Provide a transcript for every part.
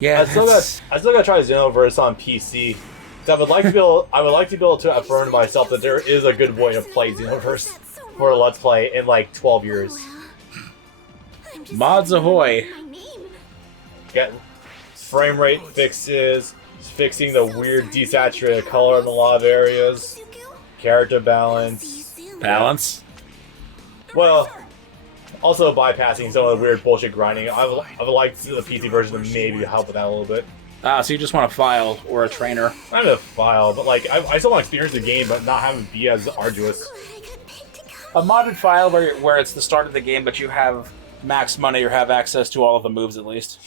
Yeah, I still gotta try Xenoverse on PC. So I would like to be able to affirm to myself that there is a good way to play Xenoverse for a Let's Play in like 12 years. Mods ahoy! Get frame rate fixes, fixing the weird desaturated color in a lot of areas, character balance. Balance? Well, also bypassing some of the weird bullshit grinding. I would like the PC version to maybe help with that a little bit. Ah, so you just want a file or a trainer. Not a file, but like I still want to experience the game, but not have it be as arduous. A modded file where it's the start of the game, but you have max money or have access to all of the moves at least.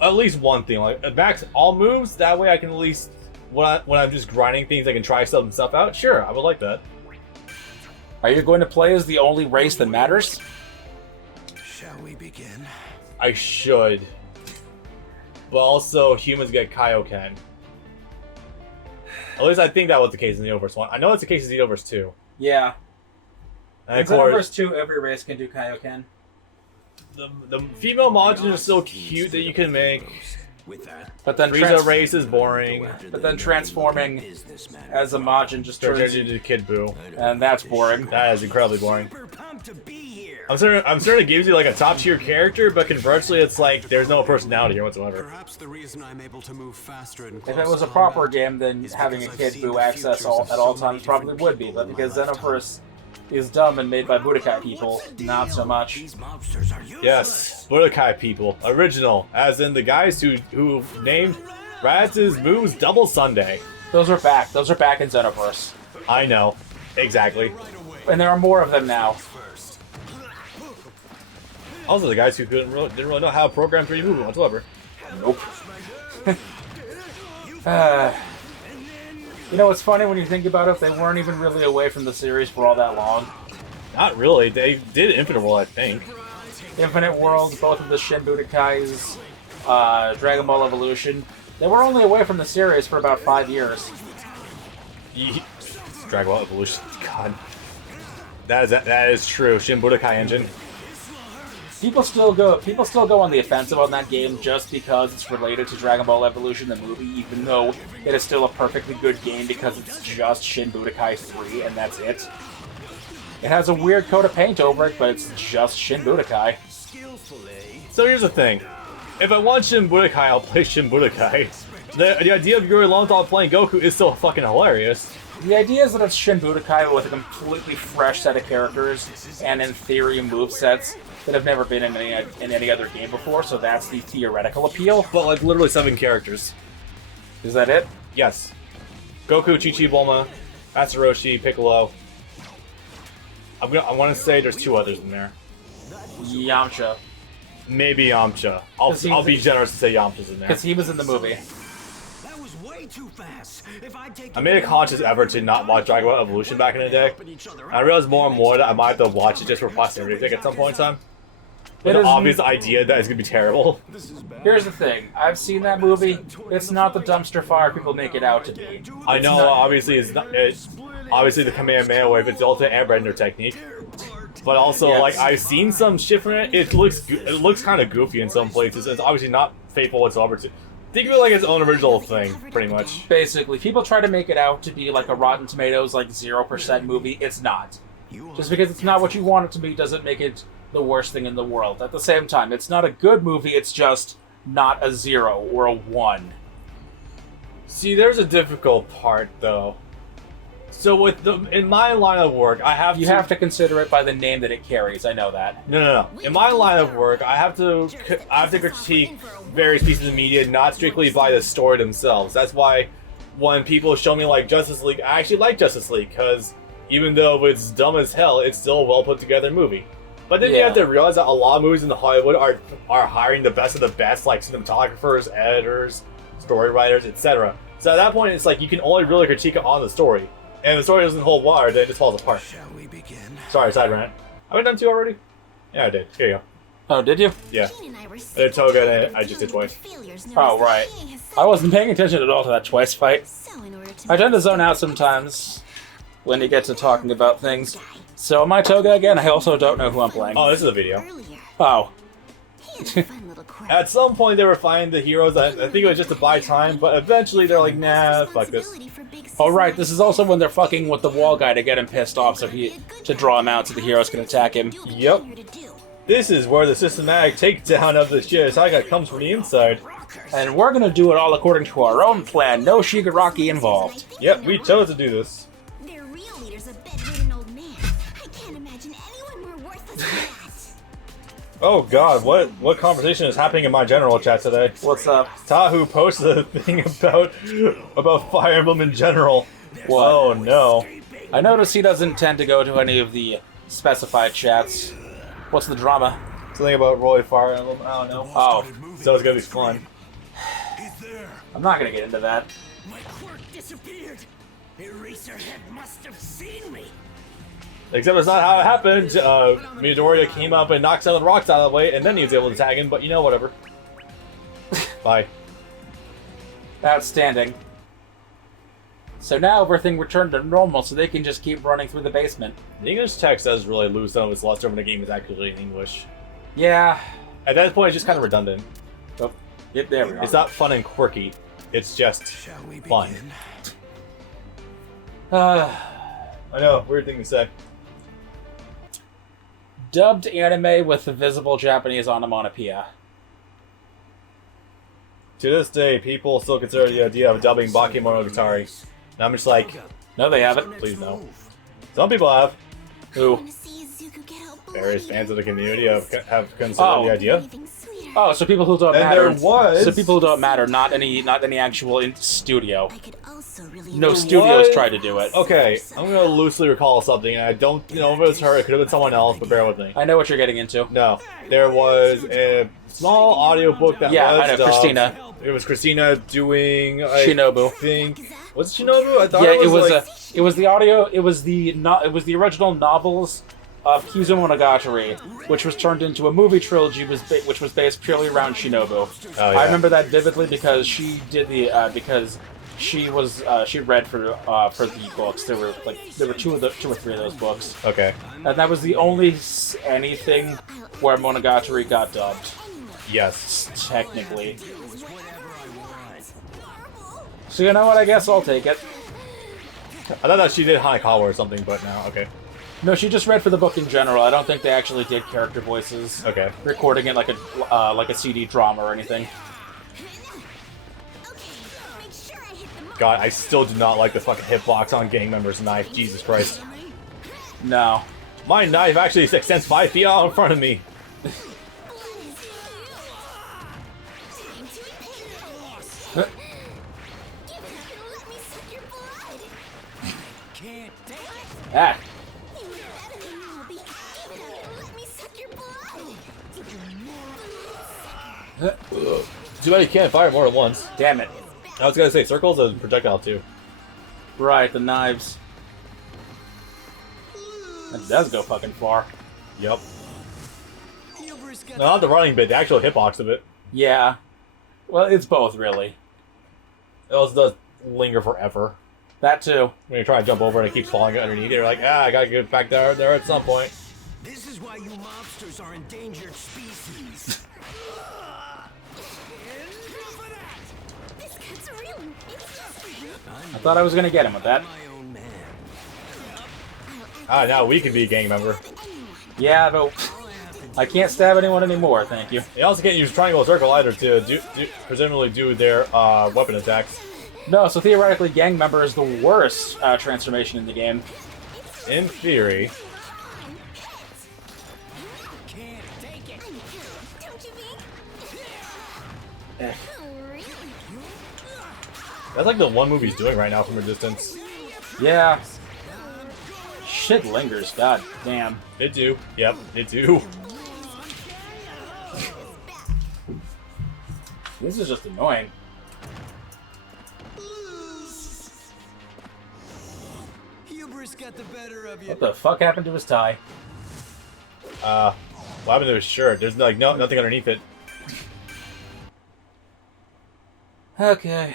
At least one thing, like max all moves. That way, I can at least when I'm just grinding things, I can try some stuff out. Sure, I would like that. Are you going to play as the only race that matters? Shall we begin? I should, but also humans get Kaioken. At least I think that was the case in the Xenoverse 1. I know it's the case in the Xenoverse 2. Yeah. And In Xenoverse 2, every race can do Kaioken. The female Majin is so cute that you can make. But then Frieza race is boring. But then transforming as a Majin just Turns turns into Kid Buu. and that's boring. That is incredibly boring. I'm certain it gives you like a top tier character, but conversely, it's like there's no personality here whatsoever. Perhaps the reason I'm able to move faster and If it was a proper game, then having a Kid Buu access at all times probably would be. But because Xenoverse is dumb and made by Budokai people, not so much. Yes, Budokai people, original, as in the guys who named Raditz's moves Double Sunday. Those are back. Those are back in Xenoverse. I know, exactly. And there are more of them now. Also, the guys who didn't really know how to program 3D movement whatsoever. Nope. You know, it's funny when you think about it, they weren't even really away from the series for all that long. Not really. They did Infinite World, I think. Infinite World, both of the Shin Budokais, Dragon Ball Evolution, they were only away from the series for about 5 years. Dragon Ball Evolution, God. That is true. Shin Budokai Engine. People still go on the offensive on that game just because it's related to Dragon Ball Evolution, the movie, even though it is still a perfectly good game because it's just Shin Budokai 3 and that's it. It has a weird coat of paint over it, but it's just Shin Budokai. So here's the thing. If I want Shin Budokai, I'll play Shin Budokai. The idea of Yuri Lowenthal playing Goku is still fucking hilarious. The idea is that it's Shin Budokai with a completely fresh set of characters and, in theory, movesets that have never been in any other game before, so that's the theoretical appeal. But like literally 7 characters. Is that it? Yes. Goku, Chi-Chi, Bulma, Masaroshi, Piccolo. I want to say there's 2 others in there. Yamcha. Maybe Yamcha. I'll be generous and say Yamcha's in there. Because he was in the movie. That was way too fast. I made a conscious effort to not watch Dragon Ball Evolution back in the day. I realized more and more that I might have to watch it just for posterity at some point in time. With the obvious idea that it's going to be terrible. Here's the thing. I've seen that movie. It's not the dumpster fire people make it out to be. I know, obviously, it's obviously the Kamehameha wave, it's the ultimate airbender technique. But also, Yes. like, I've seen some shit from it. It looks kind of goofy in some places. It's obviously not faithful whatsoever to... Think of it like its own original thing, pretty much. Basically, people try to make it out to be like a Rotten Tomatoes, like 0% movie. It's not. Just because it's not what you want it to be doesn't make it the worst thing in the world. At the same time, it's not a good movie, it's just not a 0 or a 1. See, there's a difficult part, though. So in my line of work, You have to consider it by the name that it carries, I know that. No. In my line of work, I have to critique various pieces of media not strictly by the story themselves. That's why when people show me like Justice League, I actually like Justice League because even though it's dumb as hell, it's still a well put together movie. But then you have to realize that a lot of movies in Hollywood are hiring the best of the best, like cinematographers, editors, story writers, etc. So at that point, it's like you can only really critique it on the story. And the story doesn't hold water, then it just falls apart. Shall we begin? Sorry, side rant. Have I done 2 already? Yeah, I did. Here you go. Oh, did you? Yeah. I did Toga and I just did twice. Oh, right. I wasn't paying attention at all to that twice fight. I tend to zone out sometimes when you get to talking about things. So am I Toga again? I also don't know who I'm playing. Oh, this is a video. Oh. little quirk. At some point, they were finding the heroes. I think it was just to buy time, but eventually they're like, nah, fuck this. Oh right, this is also when they're fucking with the wall guy to get him pissed off, to draw him out so the heroes can attack him. Yep. This is where the systematic takedown of the Shira Saga comes from the inside. And we're gonna do it all according to our own plan. No Shigaraki involved. Yep, we chose to do this. Their real leader's a bedridden old man. I can't imagine anyone more worthless than that. Oh god, what conversation is happening in my general chat today? What's up? Tahu posted a thing about Fire Emblem in general. What? Oh no. I notice he doesn't tend to go to any of the specified chats. What's the drama? Something about Roy Fire Emblem, I don't know. Oh, So it's gonna be fun. He's there. I'm not gonna get into that. My quirk disappeared. Eraserhead must have seen me. Except it's not how it happened. Midoriya came up and knocked some of the rocks out of the way, and then he was able to tag him, but you know, whatever. Bye. Outstanding. So now everything returned to normal, so they can just keep running through the basement. The English text does really lose some of its luster when the game is actually in English. Yeah. At that point, it's just kind of redundant. Oh, yep, there we are. It's not fun and quirky. It's just Shall we begin? fun. I know, weird thing to say. Dubbed anime with the visible Japanese onomatopoeia. To this day, people still consider the idea of dubbing Bakemonogatari. And I'm just like, No, they haven't. please no. Some people have. Who? Various fans of the community have considered the idea. Oh, so people who don't And matter. there was- So people who don't matter, not any actual studio. I could also really No enjoy studios was- tried to do it. Okay, I'm gonna loosely recall something, and I don't know if it was her, it could have been someone else, but bear with me. I know what you're getting into. No, there was a small audiobook that Yeah, was I know, dubbed. Christina. It was Christina doing Shinobu. Was it Shinobu? I thought Yeah, it was, like, it was the audio. It was the original novels of Kizumonogatari, which was turned into a movie trilogy, which was based purely around Shinobu. Oh, yeah. I remember that vividly because she did because she read for the books. There were two or three of those books, Okay. and that was the only anything where Monogatari got dubbed. Yes. Technically. So you know what? I guess I'll take it. I thought that she did Hanekawa or something, but now, okay. No, she just read for the book in general. I don't think they actually did character voices. Okay. Recording it like a CD drama or anything. God, I still do not like the fucking hitbox on gang members' knife. Jesus Christ. No. My knife actually extends 5 feet out in front of me. Ah. Too bad you can't fire more than once. Damn it. I was gonna say circles as projectile too. Right, the knives. That does go fucking far. Yep. No, not the running bit, the actual hitbox of it. Yeah. Well, it's both, really. It also does linger forever. That too. When you're trying to jump over and it keeps falling underneath, you're like, I gotta get back there at some point. This is why you mobsters are endangered species. I thought I was gonna get him with that. My own man. Now we can be a gang member. Yeah, but I can't stab anyone anymore, thank you. They also can't use triangle or circle either to presumably do their weapon attacks. No, so theoretically, gang member is the worst transformation in the game. In theory. Eh. That's like the one movie he's doing right now from a distance. Yeah. Shit lingers, god damn. It do. Yep, it do. This is just annoying. Hubris got the better of you. What the fuck happened to his tie? What happened to his shirt? There's like nothing underneath it. Okay.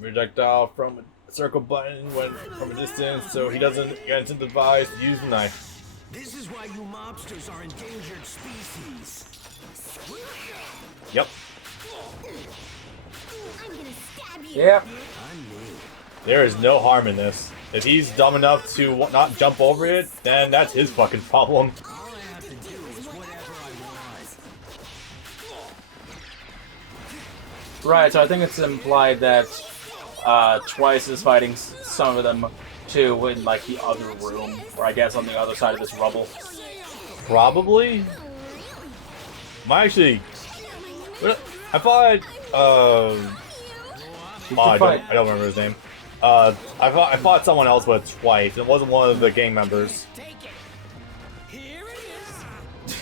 Projectile from a circle button when from a distance, so he doesn't get incentivized to use the knife. This is why you mobsters are endangered species. Yep. I'm gonna stab you. Yep. There is no harm in this. If he's dumb enough to not jump over it, then that's his fucking problem. All I have to do is whatever I want. Right, so I think it's implied that Twice is fighting some of them too in like the other room, or I guess on the other side of this rubble. Probably. Might actually. I thought. I don't remember his name. I fought someone else with Twice. It wasn't one of the gang members. Take it. Here it is.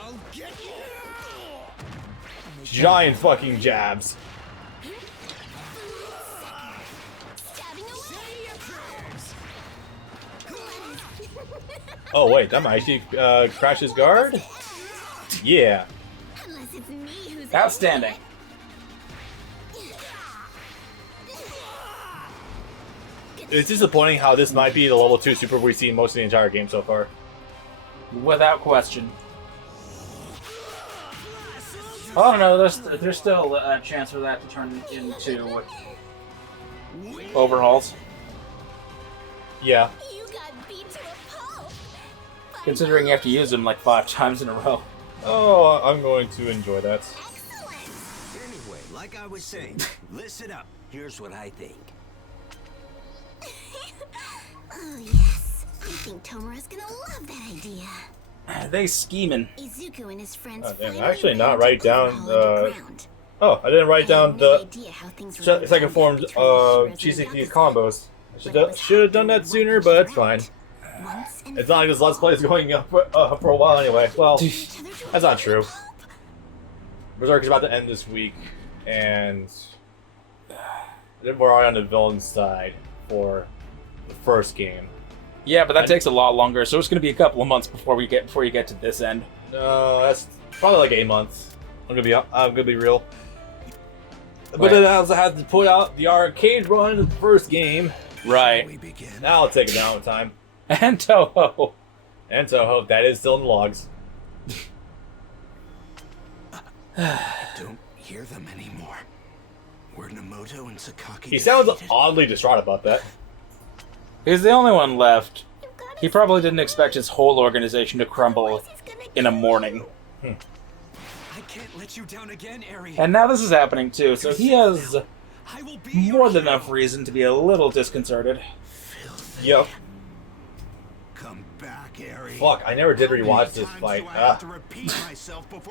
I'll get you. Giant fucking jabs. Stabbing away. Say your prayers. Oh wait, that might actually crash his guard? Yeah. Unless it's me who's Outstanding. It's disappointing how this might be the level 2 super we've seen most of the entire game so far. Without question. Oh no, there's still a chance for that to turn into overhauls. Yeah. You got beat to a pulp. Considering you have to use them like 5 times in a row. Oh, I'm going to enjoy that. Excellent. Anyway, like I was saying, listen up. Here's what I think. Oh yes, I think Tomura's gonna love that idea. They scheming. Izuku and his friends Oh, damn, finally actually not managed write to down overhaul the- underground. Oh, I didn't write down the idea how things were second going form down between the heroes and Chiseki's the combos. Should have done that sooner, but it's fine. Once and It's not like this Let's Play is going up for a while anyway. Well, that's not true. Berserk is about to end this week, and we're on the villain side for the first game. Yeah, but that takes a lot longer, so it's going to be a couple of months before you get to this end. No, that's probably like 8 months. I'm gonna be real. But Right. then I also have to put out the arcade run of the first game. Right. We begin. Now it'll take a downtime. And Toho. And so that is still in the logs. Don't hear them anymore. Were Nomoto and Sakaki He sounds defeated? oddly distraught about that. He's the only one left. You gotta He probably didn't expect his whole organization to crumble He's gonna in a morning. I can't let you down again, Eri. And now this is happening too, so he has I will be more your than hero. enough reason to be a little disconcerted. Yep. Come back, Eri. Fuck, I never did rewatch this fight.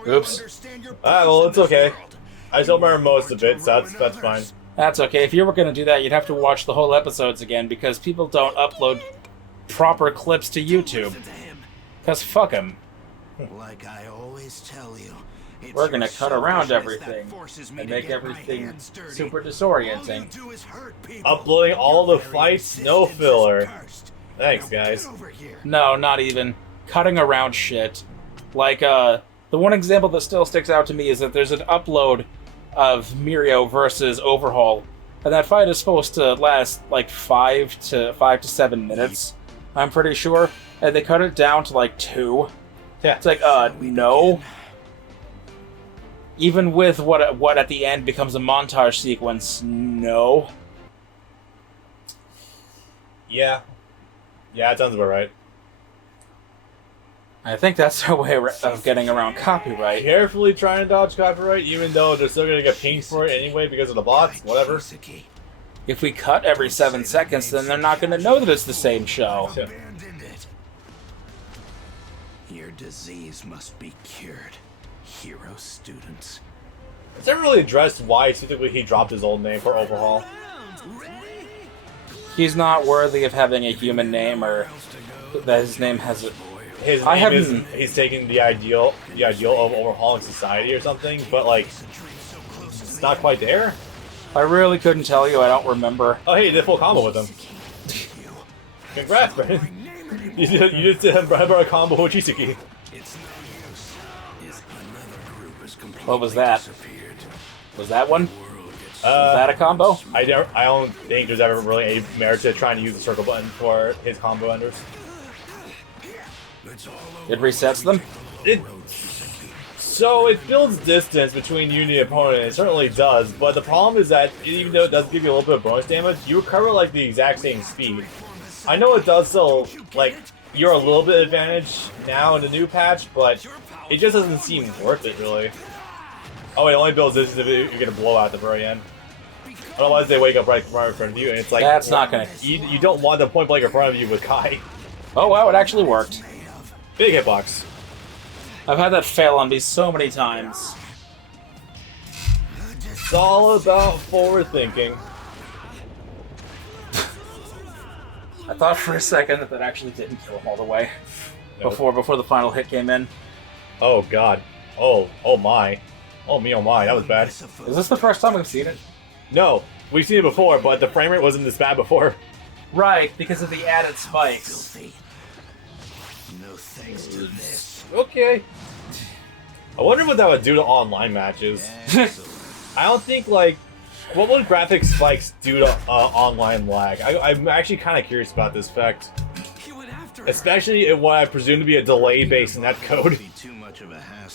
Oops. Well, it's okay. I still remember most of it, so that's fine. That's okay. If you were going to do that, you'd have to watch the whole episodes again, because people don't upload proper clips to YouTube. Because fuck them. Like I always tell you, it's We're going to your cut around selfishness that everything forces me and to make get my everything hands dirty. super All you disorienting. do is hurt people. Uploading all the Your very fights, no existence is filler. cursed. Thanks, Now guys. get over here. No, not even. Cutting around shit. Like, the one example that still sticks out to me is that there's an upload of Mirio versus Overhaul, and that fight is supposed to last like 5 to 7 minutes, I'm pretty sure, and they cut it down to like 2. Yeah. It's like, no. Even with what at the end becomes a montage sequence, no. Yeah. Yeah, that sounds about right. I think that's their way of getting around copyright. Carefully trying to dodge copyright, even though they're still gonna get pinged for it anyway because of the bots, whatever. Kiseki, If we cut every 7 seconds, then they're not going to know that it's the same show. Yeah. abandoned it. Your disease must be cured, hero students. Is it really addressed why specifically he dropped his old name for Overhaul? He's not worthy of having a human name, or that his name has a... His I name is haven't- he's taking the ideal of overhauling society or something, but like it's not quite there. I really couldn't tell you, I don't remember. Oh hey, you did full combo with him. Congrats, man. You just did a combo with Chiseki. It's no use. Another group is completely What was that? disappeared. Was that one? World gets Was that a combo? I don't think there's ever really any merit to trying to use the circle button for his combo enders. It resets them? So it builds distance between you and the opponent, it certainly does, but the problem is that even though it does give you a little bit of bonus damage, you recover like the exact same speed. I know it does so, like, you're a little bit advantage now in the new patch, but it just doesn't seem worth it, really. Oh, it only builds distance if you're gonna blow out at the very end. Otherwise they wake up right in front of you, and it's like... That's not gonna... You don't want them point blank in front of you with Kai. Oh wow, it actually worked. Big hitbox. I've had that fail on me so many times. It's all about forward thinking. I thought for a second that actually didn't kill him all the way. No. Before the final hit came in. Oh god. Oh my. Oh me, oh my, that was bad. Is this the first time we've seen it? No, we've seen it before, but the frame rate wasn't this bad before. Right, because of the added spikes. No thanks to this. Okay. I wonder what that would do to online matches. I don't think, like... What would graphic spikes do to online lag? I'm actually kind of curious about this fact. Especially in what I presume to be a delay-based netcode.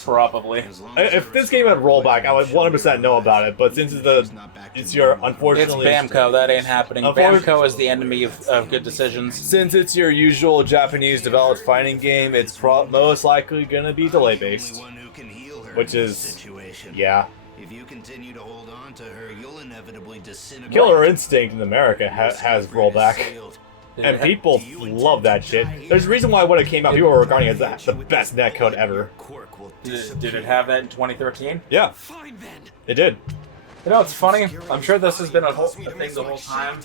Probably. If this game had rollback, I would 100% know about it, but since it's your, unfortunately... It's Bamco, that ain't happening. Bamco is the enemy of good decisions. Since it's your usual Japanese-developed fighting game, it's most likely gonna be delay-based. Which is... yeah. If you continue to hold on to her, you'll inevitably disintegrate. Killer Instinct in America has rollback. And people love that shit. There's a reason why when it came out, people were regarding it as the best netcode ever. Did it have that in 2013? Yeah, it did. You know, it's funny. I'm sure this has been a thing the whole time,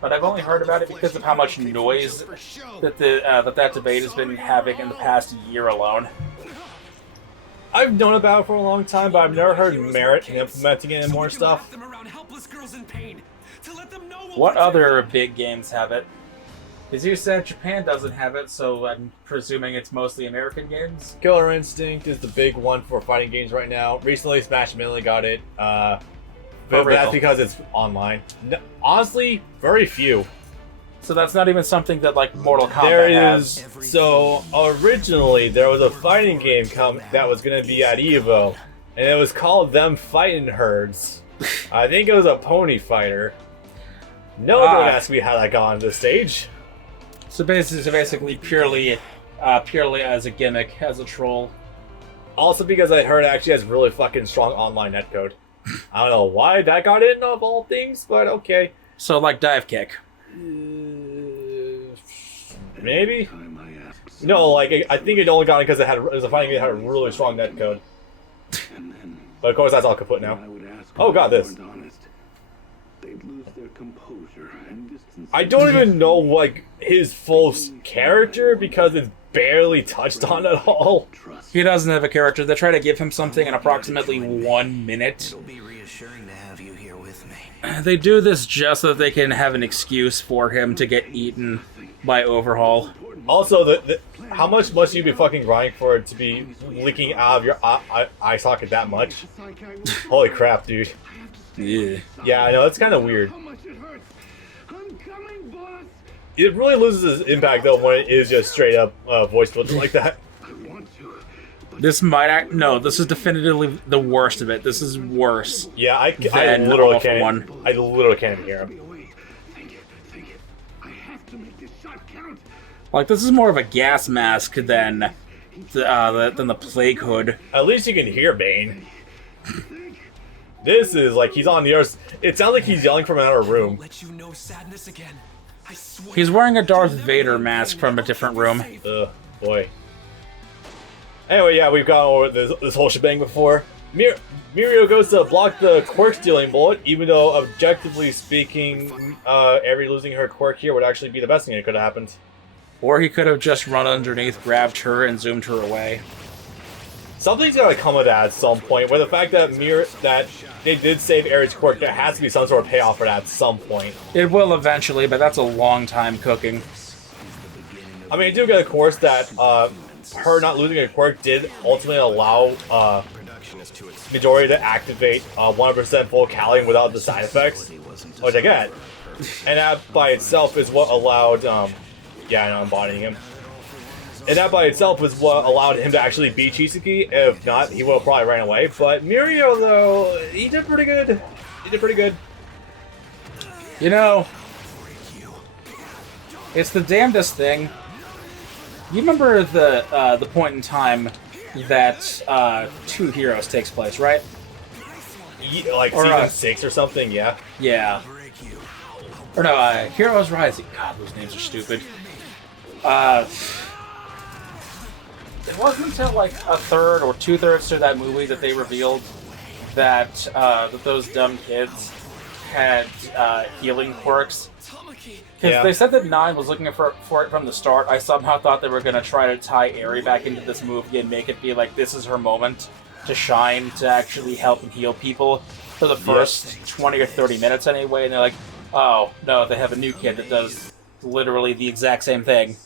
but I've only heard about it because of how much noise that that debate has been having in the past year alone. I've known about it for a long time, but I've never heard merit in implementing it in more stuff. What other big games have it? Because you said Japan doesn't have it, so I'm presuming it's mostly American games? Killer Instinct is the big one for fighting games right now. Recently, Smash Melee got it, but that's because it's online. No, honestly, very few. So that's not even something that, like, Mortal Kombat There has. is. So originally there was a fighting game that was going to be at Evo, and it was called Them Fighting Herds. I think it was a pony fighter. No, don't ask me how that got on this stage. So basically purely as a gimmick, as a troll. Also because I heard it actually has really fucking strong online netcode. I don't know why that got in of all things, but okay. So like Dive Kick. Maybe? No, like, I think it only got it because it was a fighting game that had a really strong netcode. But of course, that's all kaput now. Oh god, this. I don't even know, like, his full character because it's barely touched on at all. He doesn't have a character. They try to give him something in approximately 1 minute. It'll be reassuring to have you here with me. They do this just so that they can have an excuse for him to get eaten by Overhaul. Also, how much must you be fucking grinding for it to be leaking out of your eye socket that much? Holy crap, dude. Yeah. Yeah, I know, it's kind of weird. It really loses its impact, though, when it is just straight up voice filter like that. This might no, this is definitively the worst of it. This is worse. Yeah, I than literally All For can't. One. I literally can't even hear him. Like, this is more of a gas mask than the plague hood. At least you can hear Bane. This is like he's on the earth. It sounds like he's yelling from another room. Let you know sadness again. I swear. He's wearing a Darth Vader mask from a different room. Ugh, boy. Anyway, yeah, we've gone over this whole shebang before. Mirio goes to block the Quirk stealing bullet, even though, objectively speaking, Eri losing her Quirk here would actually be the best thing that could have happened. Or he could have just run underneath, grabbed her, and zoomed her away. Something's gotta come of that at some point, where the fact that they did save Eri's Quirk, there has to be some sort of payoff for that at some point. It will eventually, but that's a long time cooking. I mean, I do get, of course, that her not losing a Quirk did ultimately allow Midori to activate 100% full Callium without the side effects, which I get. And that by itself is what allowed, yeah, I know, I'm bodying him. And that by itself was what allowed him to actually beat Chisaki. If not, he would have probably ran away. But Mirio, though, he did pretty good. He did pretty good. You know, it's the damnedest thing. You remember the point in time that Two Heroes takes place, right? Like Or, season 6 or something, yeah. Yeah. Or no, Heroes Rising. God, those names are stupid. It wasn't until like a third or 2/3 through that movie that they revealed that that those dumb kids had healing quirks. Because they said that 9 was looking for it from the start. I somehow thought they were going to try to tie Eri back into this movie and make it be like this is her moment to shine, to actually help and heal people for the first 20 or 30 minutes anyway. And they're like, oh, no, they have a new kid that does literally the exact same thing.